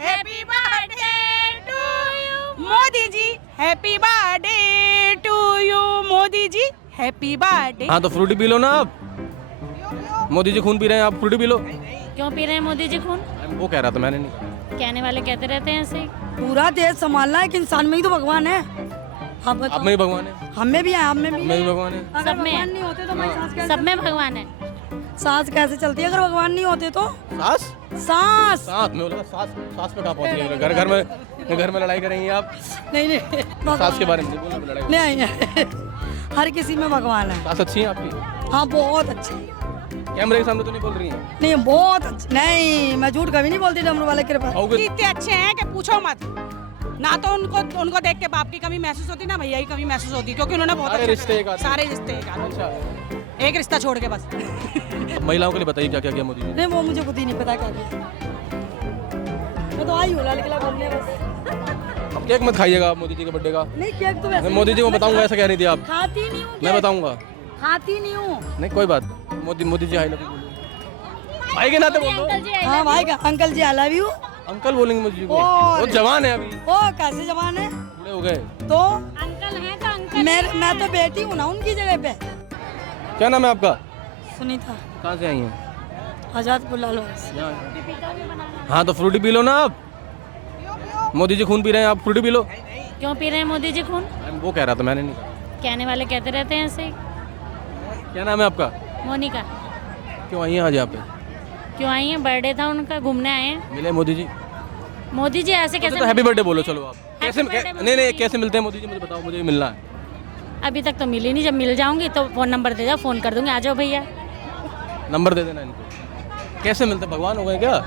Happy birthday to you Modi ji, happy birthday to you Modi ji, happy birthday. हाँ तो Frooti P low ना आप। मोदी जी खून पी रहे हैं, आप फ्रूटी पी लो। क्यों पी रहे हैं मोदी जी खून? वो कह रहा था, मैंने नहीं। कहने वाले कहते रहते हैं ऐसे ही। पूरा देश संभालना है, एक इंसान में ही तो भगवान है। आप आप में ही भगवान है, हमें भी है, आप में भी मैं भी भगवान है। अगर सब में है। भगवान नहीं होते तो हमारी सांस कैसे सब में भगवान है। सांस कैसे चलती है अगर भगवान नहीं होते तो? सास सांस सास में बोला, सास सास पे कहाँ पहुँच गए? घर में लड़ाई करेंगी आप। नहीं नहीं सास के बारे में नहीं बोलना, लड़ाई। नहीं हर किसी में भगवान है। सास अच्छी है आपकी? हाँ बहुत अच्छी। कैमरे के सामने तो नहीं बोल रही हैं? नहीं बहुत अच्छी। नहीं मैं झूठ कभी नहीं बोलती डमरू वाले कृपा। आओगे? इतने अच्छे हैं कि पूछो मत। ना तो उनको देख के बाप की कमी महसूस होती, ना भैया की कमी महसूस होती, क्योंकि उन्होंने बहुत सारे अच्छा रिश्ते करा। एक आदमी। सारे रिश्ते एक आदमी। अच्छा, एक रिश्ता छोड़ के बस। अब महिलाओं के लिए बताइए क्या क्या किया मोदी जी ने? नहीं वो मुझे खुद ही नहीं पता क्या किया। मैं तो आई हूँ लाल किला घूमने बस। अब केक मत खाइएगा आप मोदी जी के बर्थडे का। नहीं केक तो वैसे मैं मोदी जी को बताऊंगा, ऐसा कह रही थी आप। खाती नहीं हूँ मैं केक। बताऊंगा। खाती नहीं हूँ। नहीं कोई बात, Modi ji I love you भाई के नाते बोल दो। अंकल जी आई हाँ भाई uncle ji I love you. Uncle बोलेंगे मुझे जी को। और- वो जवान है अभी, ओ कैसे जवान है बूढ़े हो गए। तो? अंकल हैं तो अंकल। मैं तो बेटी हूँ ना उनकी जगह पे। क्या नाम है आपका? सुनीता कहाँ से आई हैं? आजादपुर लाल हाँ तो फ्रूटी पी लो ना आप। मोदी जी खून पी रहे हैं, आप फ्रूटी पी लो। क्यों पी रहे हैं मोदी जी खून? वो कह रहा था, मैंने नहीं। कहने वाले कहते रहते हैं ऐसे ही। क्या नाम है आपका? मोनिका। क्यों आई हैं आज यहाँ पे? क्यों आई हैं? बर्थडे था उनका, घूमने आए हैं। मिले मोदी जी? मोदी जी ऐसे मुझे कैसे? तो हैप्पी बर्थडे बोलो चलो आप। कैसे birthday बोलो नहीं मोदी जी। कैसे मिलते हैं मोदी जी, मुझे बताओ, मुझे भी मिलना है। अभी तक तो मिली नहीं, जब मिल जाऊंगी तो फोन नंबर दे जाओ, फोन कर दूंगी, आ जाओ भैया। नंबर दे देना इनको। कैसे मिलते हैं? भगवान हो गए क्या?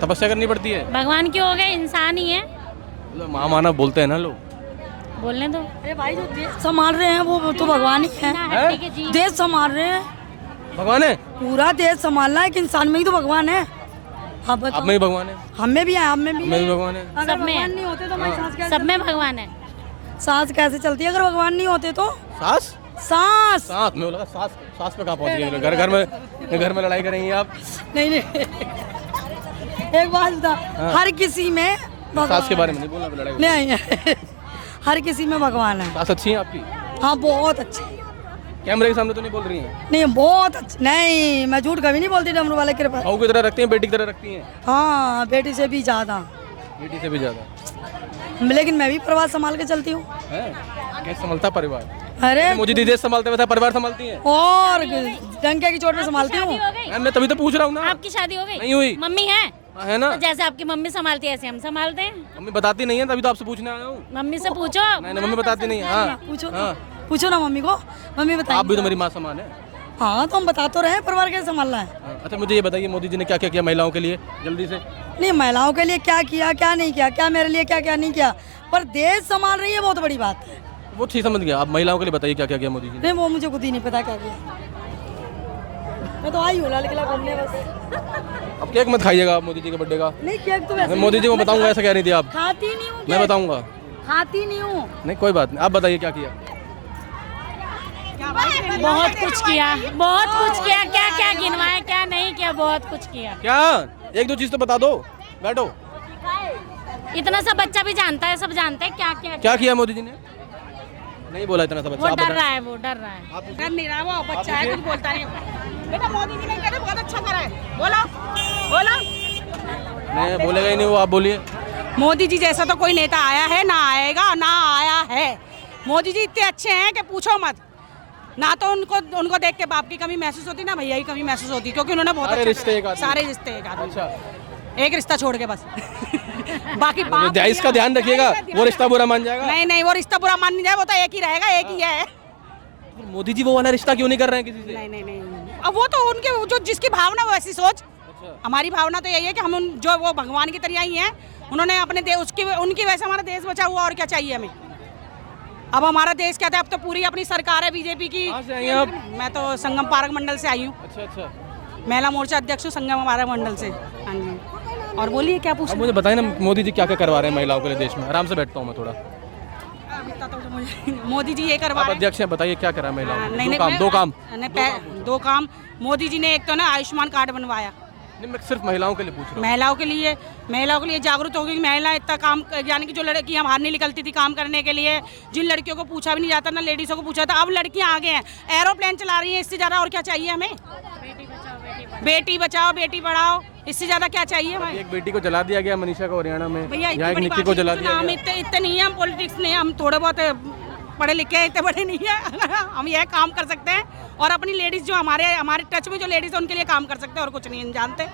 तपस्या करनी पड़ती है? भगवान क्यों हो गए? इंसान ही है। महामानव बोलते हैं ना लोग। बोलने दो। अरे भाई जो देश संभाल रहे हैं वो तो भगवान ही है। हट्टी के जी। देश संभाल रहे हैं, भगवान है? पूरा देश संभालना है, एक इंसान में ही तो भगवान है। आप आप बताओ। में ही भगवान है, हमें भी है, आप में भी मैं भी भगवान है। अगर सब में है। भगवान नहीं होते तो हमारी सांस कैसे सब में भगवान है। सांस कैसे चलती है अगर भगवान नहीं होते तो? सास सांस सास में बोला, सास सास पे कहाँ पहुँच गए? घर में लड़ाई करेंगी आप। नहीं नहीं एक बात बता, हर किसी में सास के बारे में नहीं बोलना, लड़ाई। नहीं हर किसी में भगवान है। सास अच्छी है आपकी? हाँ बहुत अच्छी। कैमरे के सामने तो नहीं बोल रही हैं? नहीं बहुत अच्छी। नहीं मैं झूठ कभी नहीं बोलती डमरू वाले कृपा। बहू की तरह रखती हैं, बेटी की तरह रखती हैं? हाँ बेटी से भी ज्यादा। बेटी से भी ज्यादा लेकिन मैं भी परिवार संभाल के चलती हूँ। है? कैसे संभलता परिवार? अरे मोदी जी देश संभालते वैसा परिवार संभालती हैं? और डंके की चोट पे संभालती हूँ। शादी हो गई? मैं तभी तो पूछ रहा हूँ ना। आपकी शादी हो गई? नहीं हुई। मम्मी है? है ना? तो जैसे आपकी मम्मी संभालती है ऐसे हम संभालते हैं। मम्मी बताती नहीं है, तभी तो आपसे पूछने आया हूँ। मम्मी से पूछो। नहीं मम्मी बताती नहीं है। हाँ पूछो हाँ। पूछो ना मम्मी को, मम्मी बताइए। आप भी तो मेरी माँ समान है। हाँ तो हम बता तो रहे हैं परिवार कैसे संभालना है। हाँ, अच्छा मुझे ये बताइए मोदी जी ने क्या क्या किया महिलाओं के लिए, जल्दी से। नहीं महिलाओं के लिए क्या किया क्या नहीं किया, क्या मेरे लिए क्या क्या नहीं किया, पर देश संभाल रही है बहुत बड़ी बात है। वो ठीक समझ गया, आप महिलाओं के लिए बताइए क्या क्या किया मोदी जी ने? नहीं वो मुझे खुद ही नहीं पता क्या किया। मैं तो आई हूँ लाल किला घूमने बस। अब केक मत खाइएगा आप मोदी जी के बर्थडे का। नहीं केक तो वैसे मैं मोदी जी को बताऊंगा, ऐसा कह रही थी आप। खाती नहीं हूँ मैं केक। बताऊंगा। खाती नहीं हूँ। नहीं कोई बात नहीं, आप बताइए क्या किया। बहुत कुछ किया, बहुत कुछ किया। क्या क्या गिनवाया, क्या नहीं किया, बहुत कुछ किया। क्या एक दो चीज तो बता दो, बैठो। इतना सा बच्चा भी जानता है, सब जानते हैं क्या क्या। क्या किया मोदी जी ने? नहीं बोला इतना सा बच्चा। वो आप डर बताएं। रहा है, वो डर रहा है। डर नहीं रहा, वो बच्चा है, कुछ बोलता नहीं। बेटा मोदी जी ने कहते बहुत अच्छा करा है, बोलो बोलो। नहीं बोलेगा ही नहीं वो, आप बोलिए। मोदी जी जैसा तो कोई नेता आया है ना आएगा ना आया है। मोदी जी इतने अच्छे हैं कि पूछो मत। ना तो उनको देख के बाप की कमी महसूस होती, ना भैया की कमी महसूस होती, क्योंकि उन्होंने बहुत सारे अच्छा रिश्ते करा। एक आदमी। सारे रिश्ते एक आदमी। अच्छा एक रिश्ता छोड़ के बस। बाकी बाप तो इसका ध्यान रखिएगा, वो रिश्ता बुरा मान जाएगा। नहीं नहीं वो रिश्ता बुरा मान नहीं जाए, वो तो एक ही रहेगा, एक ही है। मोदी जी वो वाला रिश्ता क्यों नहीं कर रहे हैं किसी से? नहीं नहीं नहीं अब वो तो उनके जो जिसकी भावना वो ऐसी सोच। हमारी भावना तो यही है कि हम जो वो भगवान की तरह ही हैं, उन्होंने अपने उनकी वजह से हमारा देश बचा हुआ, और क्या चाहिए हमें। अब हमारा देश क्या था, अब तो पूरी अपनी सरकार है बीजेपी की। कहाँ से आई हैं आप? मैं तो संगम पार्क मंडल से आई हूँ, अच्छा अच्छा। महिला मोर्चा अध्यक्ष हूँ संगम पार्क मंडल से। हाँ जी, और बोलिए क्या पूछ अब मुझे बताइए ना मोदी जी क्या क्या करवा रहे हैं महिलाओं के लिए देश में। आराम से बैठता हूँ मैं थोड़ा। मोदी जी ये करवा आप रहे हैं। अध्यक्ष हैं, बताइए क्या करा है महिलाओं के लिए? नहीं दो काम दो काम। मोदी जी ने एक तो ना आयुष्मान कार्ड बनवाया, नहीं, मैं सिर्फ महिलाओं के लिए पूछ रहा हूँ। महिलाओं के लिए जागरूक होगी। महिला इतना काम, यानी कि जो लड़कियां बाहर नहीं निकलती थी काम करने के लिए, जिन लड़कियों को पूछा भी नहीं जाता, ना लेडीज़ों को पूछा था, अब लड़कियां आगे हैं, एरोप्लेन चला रही हैं। इससे ज़्यादा और क्या चाहिए हमें? बेटी बचाओ बेटी पढ़ाओ, इससे ज़्यादा क्या चाहिए हमें? एक बेटी को जला दिया गया मनीषा को हरियाणा में, भैया यहाँ एक निक्की को जला दिया हम गया। इतने नहीं है, हम पॉलिटिक्स नहीं, हम थोड़े बहुत पढ़े लिखे हैं, इतने बड़े नहीं है। हम यह काम कर सकते हैं और अपनी लेडीज जो हमारे टच में जो लेडीज है उनके लिए काम कर सकते हैं, और कुछ नहीं जानते।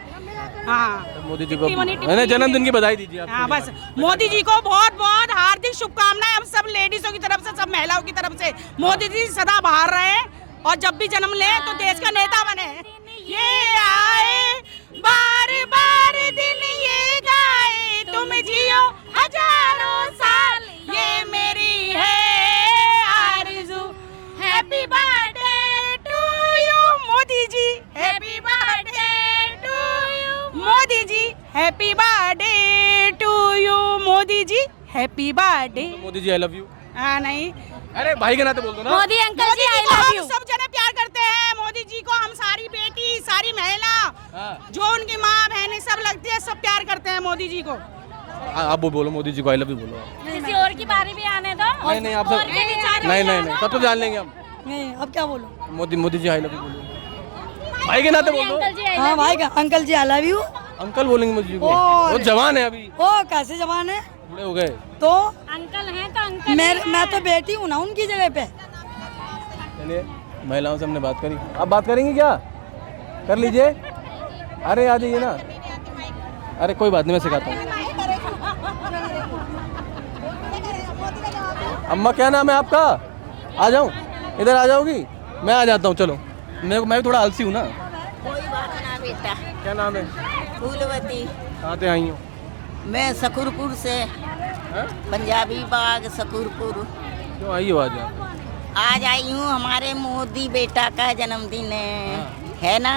हाँ, मोदी जी को मैंने जन्मदिन की बधाई दीजिए आप। हाँ, बस मोदी जी को बहुत बहुत हार्दिक शुभकामनाएं हम सब लेडीजों की तरफ से, सब महिलाओं की तरफ से। मोदी जी सदा बाहर रहे और जब भी जन्म ले तो देश का नेता बने। ये आए बार बार दिन ये गाए, तुम जियो हजारों साल, ये मेरी है आरज़ू। Happy birthday to you Modi ji, happy birthday to you Modi ji, happy birthday to you Modi ji, happy birthday. Modi ji I love you. हाँ, नहीं, अरे भाई के नाते बोल दो ना। Modi uncle ji I love you. सब जने प्यार करते हैं मोदी जी को, हम सारी बेटी, सारी महिला, जो उनकी माँ बहनें सब लगती है, सब प्यार करते हैं मोदी जी को। आप वो बोलो, मोदी जी को आई लव यू बोलो। किसी और की बारी भी आने दो। नहीं, आप सब नहीं, सब तो जान लेंगे हम। नहीं, अब क्या बोलो? Modi ji I love you बोलो, भाई के नाते बोल दो। अंकल जी आई हाँ भाई का uncle ji I love you. Uncle बोलेंगे मोदी जी को, वो जवान है अभी। ओ कैसे जवान है? बूढ़े हो गए तो अंकल हैं तो अंकल। मैं तो बेटी हूँ ना उनकी जगह पे। चलिए, महिलाओं से हमने बात करी, आप बात करेंगे क्या? कर लीजिए। अरे आ जाइए ना। अरे कोई बात नहीं, मैं सिखाता हूँ। अम्मा क्या नाम है आपका? आ जाऊँ, इधर आ जाओगी? मैं आ जाता हूँ, चलो। मैं भी थोड़ा आलसी हूँ ना। कोई बात ना बेटा। क्या नाम है? फूलवती। कहाँ से आई हो? मैं सकूरपुर से, हैं? पंजाबी बाग सकूरपुर। क्यों आई हो आज यहाँ? आज आई हूँ, हमारे मोदी बेटा का जन्मदिन है ना,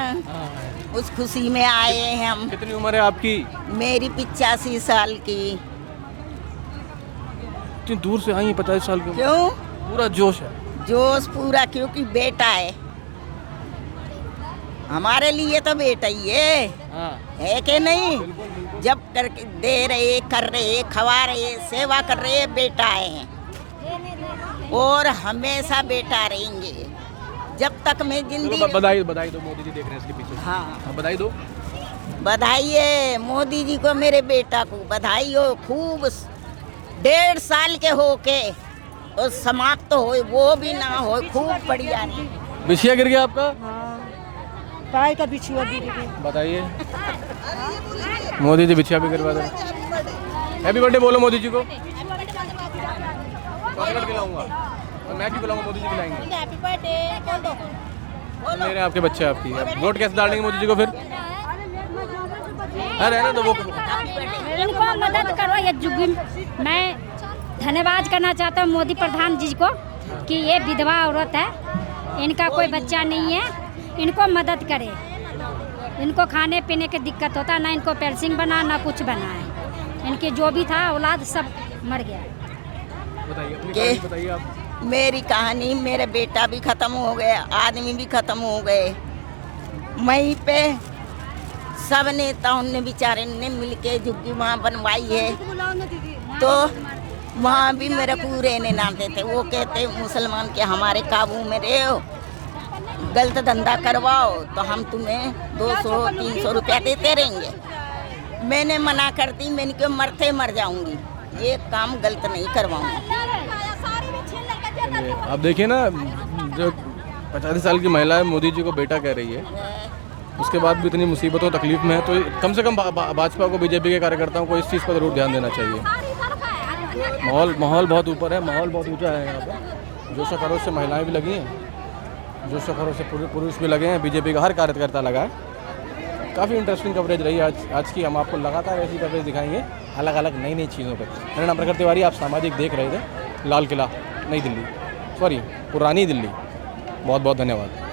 उस खुशी में आए हैं हम। कितनी उम्र है आपकी? मेरी 85 साल की। इतनी दूर से आई हैं, 50 साल की उम्र। क्यों? पूरा जोश है। जोश पूरा, क्योंकि बेटा है हमारे लिए, तो बेटा ही है कि नहीं? जब करके दे रहे, कर रहे, खवा रहे, सेवा कर रहे, बेटा है और हमेशा बेटा रहेंगे जब तक मैं जिंदगी। बधाई दो, मोदी जी देख रहे हैं इसके पीछे। हाँ, बधाई दो। बधाई है मोदी जी को, मेरे बेटा को बधाई हो। खूब 1.5 साल के होके और समाप्त तो हो, वो भी ना हो, खूब बढ़िया। बिछिया गिर गया आपका? पाई का बिछुआ गिर गया। बताइए, मोदी जी बिछिया भी गिरवा दो। हैप्पी बर्थडे बोलो मोदी जी को। चॉकलेट खिलाऊंगा और मैं भी खिलाऊंगा, मोदी जी खिलाएंगे। Happy birthday. मेरे आपके बच्चे आपकी। अब वोट कैसे डालेंगे मोदी जी को फिर? अरे ना तो वो इनको मदद करो। ये जुगी मैं धन्यवाद करना चाहता हूँ मोदी प्रधान जी को कि ये विधवा औरत है, इनका कोई बच्चा नहीं है, इनको मदद करे। इनको खाने पीने की दिक्कत होता है, ना इनको पेंशन बना ना कुछ बना है। इनके जो भी था औलाद सब मर गया। बताइए अपनी के- कहानी बताइए आप। मेरी कहानी, मेरे बेटा भी खत्म हो गए, आदमी भी खत्म हो गए। वहीं पे सब नेताओं ने बेचारे ने मिलके झुग्गी वहाँ बनवाई है, तो वहाँ भी मेरे को रहने ना देते। वो कहते मुसलमान के हमारे काबू में रहो, गलत धंधा करवाओ तो हम तुम्हें 200-300 रुपया देते रहेंगे। मैंने मना कर दी, मैंने क्यों मरते मर जाऊंगी, ये काम गलत नहीं करवाऊंगी। आप देखिए ना, जो 85 साल की महिला है मोदी जी को बेटा कह रही है, उसके बाद भी इतनी मुसीबतों तकलीफ में है, तो कम से कम भाजपा को, बीजेपी के कार्यकर्ताओं को इस चीज़ पर जरूर ध्यान देना चाहिए। माहौल बहुत ऊपर है, माहौल बहुत ऊंचा है यहाँ पर। जोश खरोश से महिलाएं भी लगी हैं, जोश खरोश से पुरुष भी लगे हैं, बीजेपी का हर कार्यकर्ता लगा है। काफ़ी इंटरेस्टिंग कवरेज रही आज की। हम आपको लगातार ऐसी कवरेज दिखाएंगे अलग अलग नई नई चीज़ों पर। मेरा नाम प्रखर तिवारी, आप सामाजिक देख रहे थे लाल किला, नई दिल्ली, सॉरी पुरानी दिल्ली। बहुत बहुत धन्यवाद।